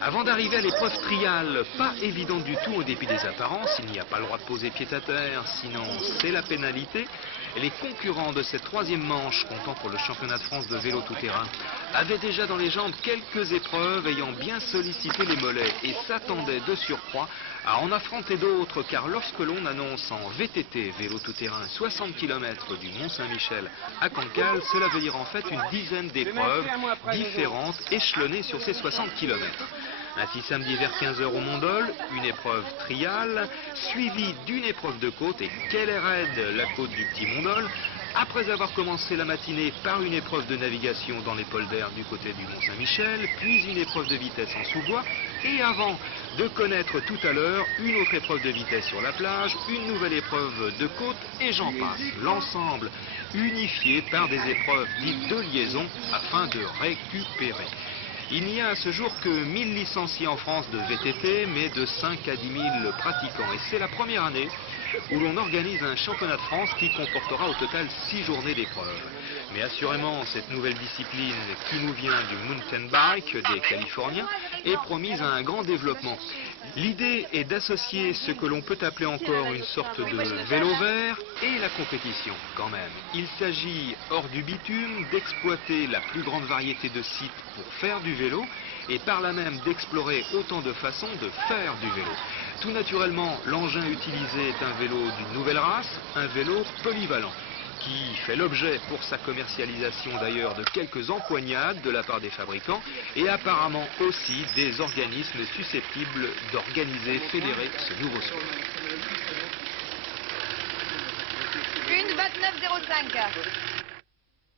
Avant d'arriver à l'épreuve triale, pas évidente du tout au dépit des apparences, il n'y a pas le droit de poser pied à terre, sinon c'est la pénalité. Et les concurrents de cette troisième manche, comptant pour le championnat de France de vélo tout-terrain, avaient déjà dans les jambes quelques épreuves ayant bien sollicité les mollets et s'attendaient de surcroît à en affronter d'autres, car lorsque l'on annonce en VTT, vélo tout-terrain, 60 km du Mont-Saint-Michel à Cancale, cela veut dire en fait une dizaine d'épreuves différentes échelonnées sur ces 60 km. Ainsi, samedi vers 15 h au Mont-Dol, une épreuve triale, suivie d'une épreuve de côte, et quelle est raide la côte du petit Mont-Dol, après avoir commencé la matinée par une épreuve de navigation dans les polders du côté du Mont-Saint-Michel, puis une épreuve de vitesse en sous-bois, et avant de connaître tout à l'heure une autre épreuve de vitesse sur la plage, une nouvelle épreuve de côte, et j'en passe. L'ensemble unifié par des épreuves dites de liaison afin de récupérer. Il n'y a à ce jour que 1000 licenciés en France de VTT, mais de 5 à 10 000 pratiquants. Et c'est la première année où l'on organise un championnat de France qui comportera au total 6 journées d'épreuves. Mais assurément, cette nouvelle discipline qui nous vient du mountain bike des Californiens est promise à un grand développement. L'idée est d'associer ce que l'on peut appeler encore une sorte de vélo vert et la compétition quand même. Il s'agit, hors du bitume, d'exploiter la plus grande variété de sites pour faire du vélo et par là même d'explorer autant de façons de faire du vélo. Tout naturellement, l'engin utilisé est un vélo d'une nouvelle race, un vélo polyvalent, qui fait l'objet pour sa commercialisation d'ailleurs de quelques empoignades de la part des fabricants et apparemment aussi des organismes susceptibles d'organiser, fédérer ce nouveau sport. 1:29:05.